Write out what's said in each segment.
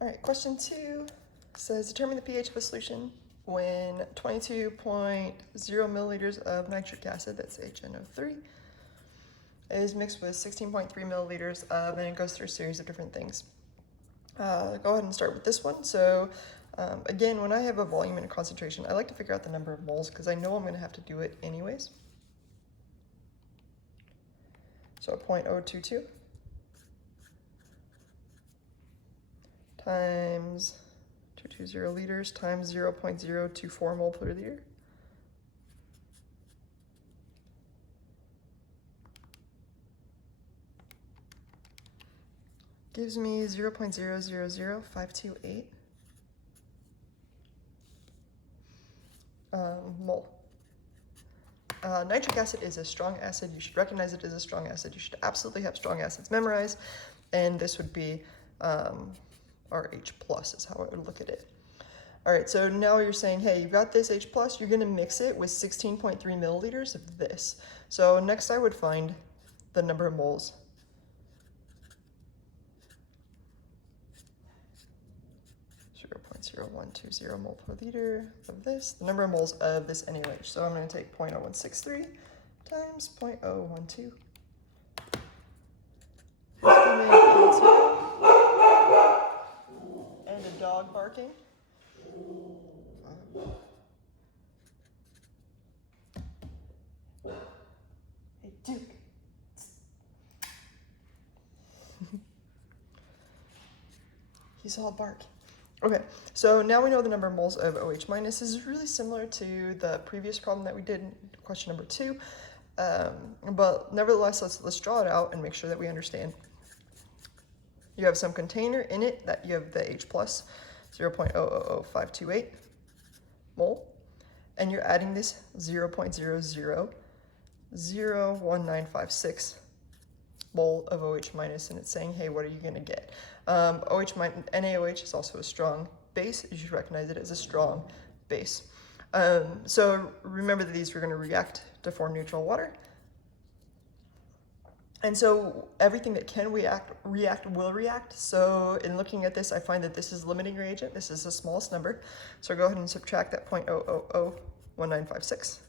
All right, question 2 says determine the pH of a solution when 22.0 milliliters of nitric acid, that's HNO3, is mixed with 16.3 milliliters of, and it goes through a series of different things. Go ahead and start with this one. So again, when I have a volume and a concentration, I like to figure out the number of moles because I know I'm going to have to do it anyways. So 0.022 times 220 liters times 0.024 mole per liter. Gives me 0.000528 mole. Nitric acid is a strong acid. You should recognize it as a strong acid. You should absolutely have strong acids memorized. And this would be our H plus is how I would look at it. All right, so now you're saying, hey, you've got this H plus, you're gonna mix it with 16.3 milliliters of this. So next I would find the number of moles. .0120 mole per liter of this, the number of moles of this NaOH. So I'm going to take 0.0163 times 0.012. And a dog barking. Hey, Duke. He's all bark. Okay, so now we know the number of moles of OH minus. This is really similar to the previous problem that we did in question number 2. But nevertheless, let's draw it out and make sure that we understand. You have some container in it that you have the H plus, 0.000528 mole, and you're adding this 0.001956 mole of OH minus, and it's saying, hey, what are you gonna get? NaOH is also a strong base. You should recognize it as a strong base. So remember that these are gonna react to form neutral water. And so everything that can react will react. So in looking at this, I find that this is limiting reagent. This is the smallest number. So go ahead and subtract that 0.0001956.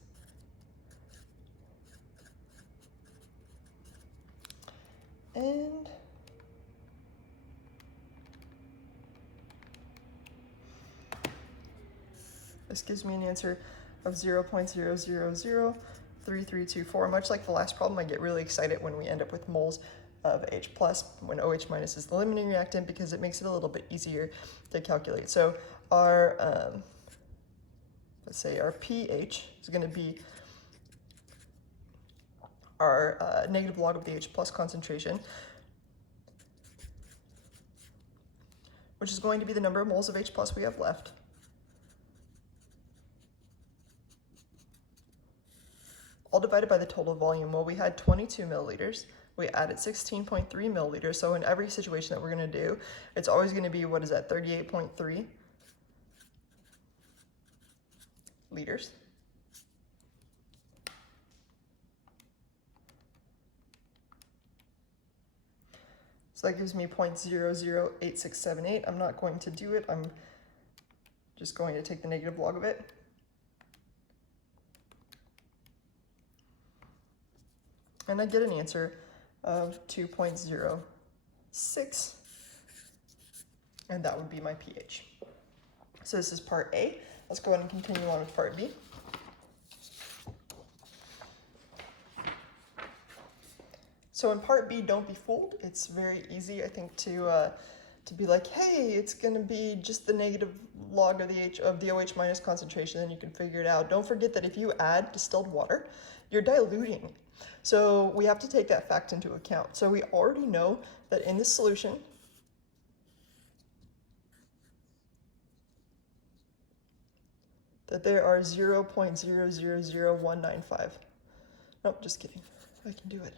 And this gives me an answer of 0.0003324. Much like the last problem, I get really excited when we end up with moles of H plus when OH minus is the limiting reactant because it makes it a little bit easier to calculate. So our, let's say our pH is going to be our negative log of the H plus concentration, which is going to be the number of moles of H plus we have left, all divided by the total volume. Well, we had 22 milliliters. We added 16.3 milliliters. So in every situation that we're going to do, it's always going to be, what is that, 38.3 liters. So that gives me 0.008678. I'm not going to do it. I'm just going to take the negative log of it. And I get an answer of 2.06, and that would be my pH. So this is part A. Let's go ahead and continue on with part B. So in part B, don't be fooled. It's very easy, I think, to be like, hey, it's going to be just the negative log of the OH minus concentration, and you can figure it out. Don't forget that if you add distilled water, you're diluting. So we have to take that fact into account. So we already know that in this solution, that there are 0.000195. Nope, just kidding. I can do it.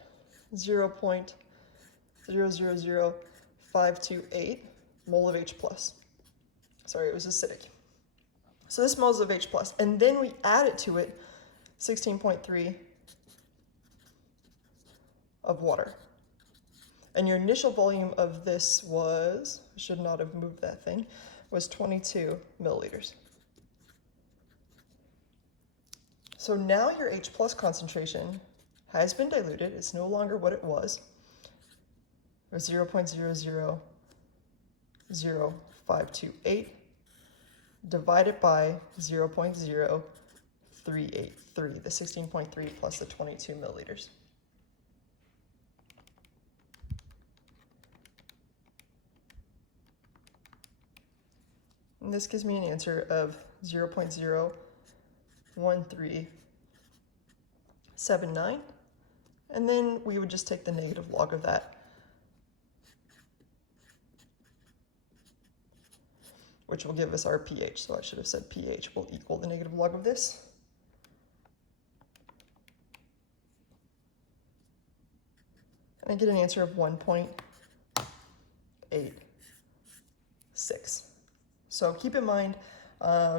0.000528 mole of H plus. Sorry, it was acidic. So this moles of H plus, and then we added to it 16.3 of water. And your initial volume of this was, I should not have moved that thing, was 22 milliliters. So now your H plus concentration has been diluted. It's no longer what it was. It was 0.000528 divided by 0.0383, the 16.3 plus the 22 milliliters. And this gives me an answer of 0.01379. And then we would just take the negative log of that, which will give us our pH. So I should have said pH will equal the negative log of this. And I get an answer of 1.86. So keep in mind,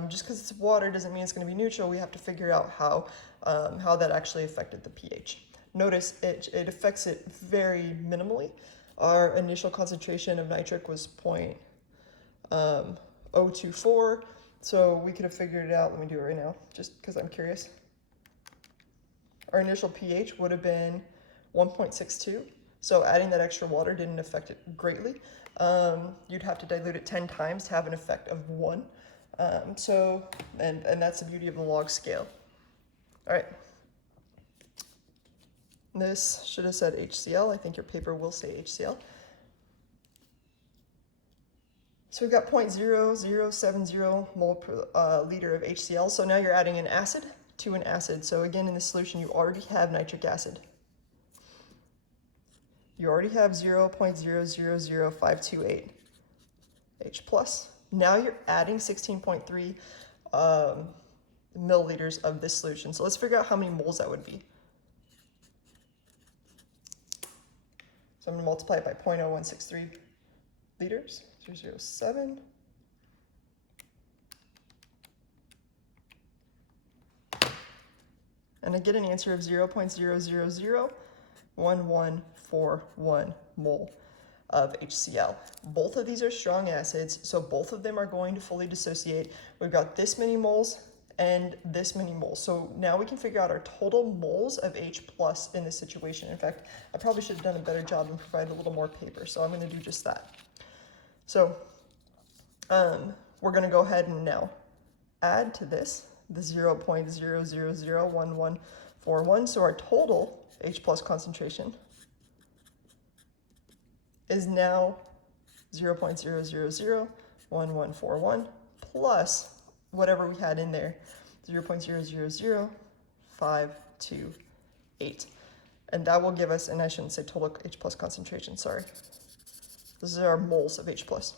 just because it's water doesn't mean it's going to be neutral. We have to figure out how that actually affected the pH. Notice it affects it very minimally. Our initial concentration of nitric was 0.024, so we could have figured it out. Let me do it right now, just because I'm curious. Our initial pH would have been 1.62, so adding that extra water didn't affect it greatly. You'd have to dilute it 10 times to have an effect of 1. And that's the beauty of the log scale. All right. This should have said HCl. I think your paper will say HCl. So we've got 0.0070 mole per liter of HCl. So now you're adding an acid to an acid. So again, in this solution, you already have nitric acid. You already have 0.000528 H plus. Now you're adding 16.3 milliliters of this solution. So let's figure out how many moles that would be. So I'm going to multiply it by 0.0163 liters, 0.007. And I get an answer of 0.0001141 mole of HCl. Both of these are strong acids, so both of them are going to fully dissociate. We've got this many moles and this many moles. So now we can figure out our total moles of H plus in this situation. In fact, I probably should have done a better job and provided a little more paper, so I'm going to do just that. So we're going to go ahead and now add to this the 0.0001141. So our total H plus concentration is now 0.0001141 plus whatever we had in there, 0.000528. And that will give us, and I shouldn't say total H plus concentration, sorry. This is our moles of H plus.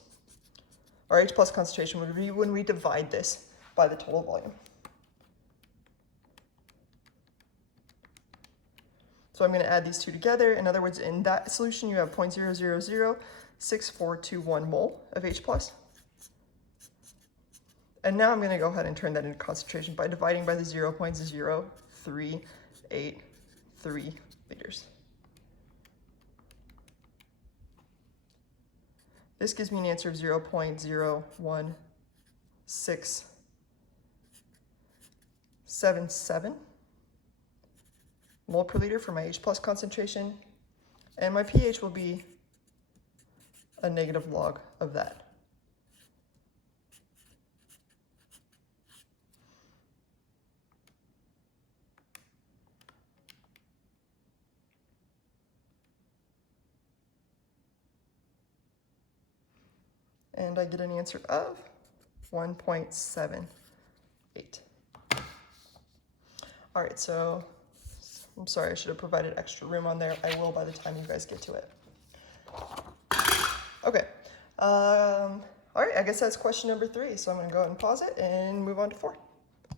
Our H plus concentration would be when we divide this by the total volume. So I'm going to add these two together. In other words, in that solution, you have 0.0006421 mole of H plus. And now I'm going to go ahead and turn that into concentration by dividing by the 0.0383 liters. This gives me an answer of 0.01677 mole per liter for my H plus concentration, and my pH will be a negative log of that. And I get an answer of 1.78. All right, so I'm sorry, I should have provided extra room on there. I will by the time you guys get to it. Okay, all right, I guess that's question number 3. So I'm gonna go ahead and pause it and move on to 4.